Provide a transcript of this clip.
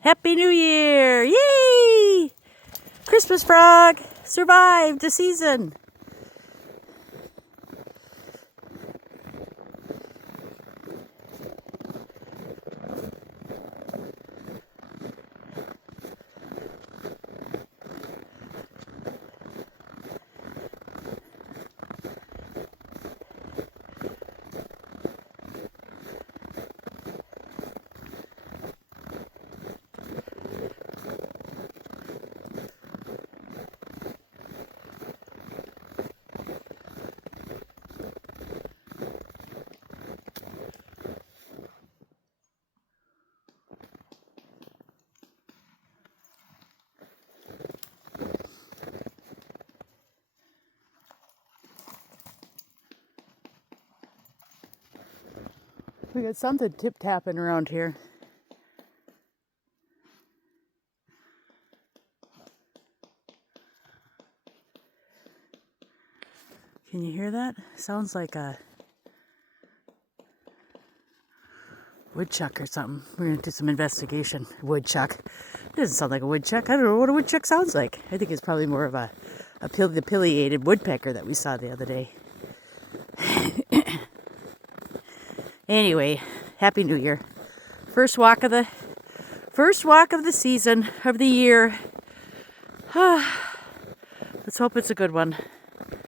Happy New Year! Yay! Christmas frog survived the season. We got something tip-tapping around here. Can you hear that? Sounds like a woodchuck or something. We're going to do some investigation. Woodchuck. It doesn't sound like a woodchuck. I don't know what a woodchuck sounds like. I think it's probably more of the pileated woodpecker that we saw the other day. Anyway, Happy New Year. First walk of the season, of the year. Let's hope it's a good one.